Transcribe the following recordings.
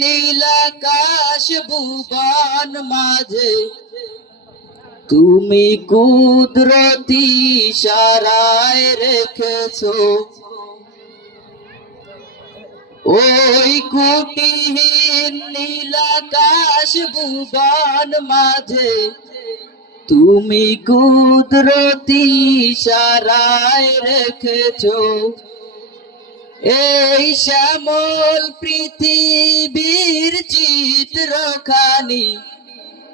নীলাকাশ মাঝে তুমি কুদরতি সারায় রেখেছো। ওই কুটিহীন নীলাকাশ ভুবন মাঝে তুমি কুদরতি সারায় রেখেছো। এই শ্যামল পৃথিবীর চিত্রখানি,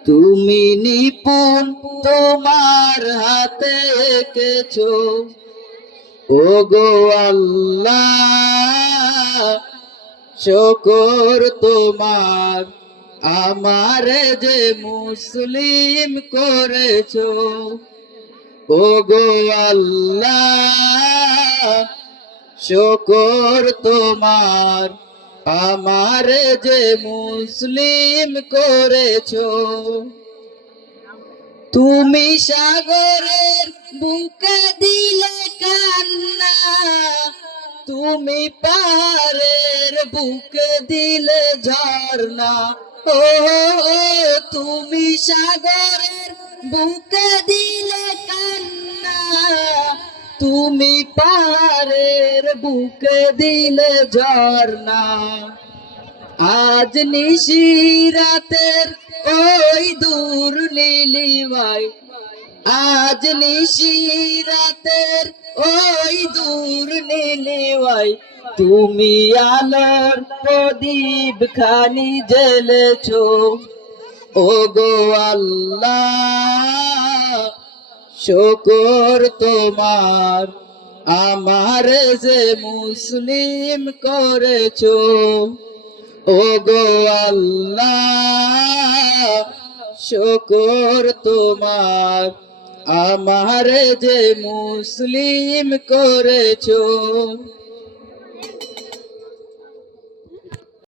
তুমি নিপুণ তোমার হাতে এঁকেছো। ও গো আল্লাহ, শকর তোমার আমার যে মুসলিম করেছ ও গো আল্লাহ, শকর তোমার। আমার যে মুসলিম করেছ, তুমি সাগরের বুকে দিলে কান্না, তুমি পাহাড়ের বুকে দিলে ঝর্ণা। ও তুমি সাগরের বুকে দিলে কান্না। তুমি পাহাড়ের বুকে দিলে ঝর্ণা। আজ নিশি রাতের ওই দূর নীলিমাই আজ নিশি রাতের ওই দূর নীলিমাই তুমি আলোর প্রদীপ খানি জ্বেলেছো। ও গো আল্লাহ, শকর তোমার, আমার যে মুসলিম করেছ। ও গো আল্লাহ, শকর তোমার, আমার যে মুসলিম করেছ।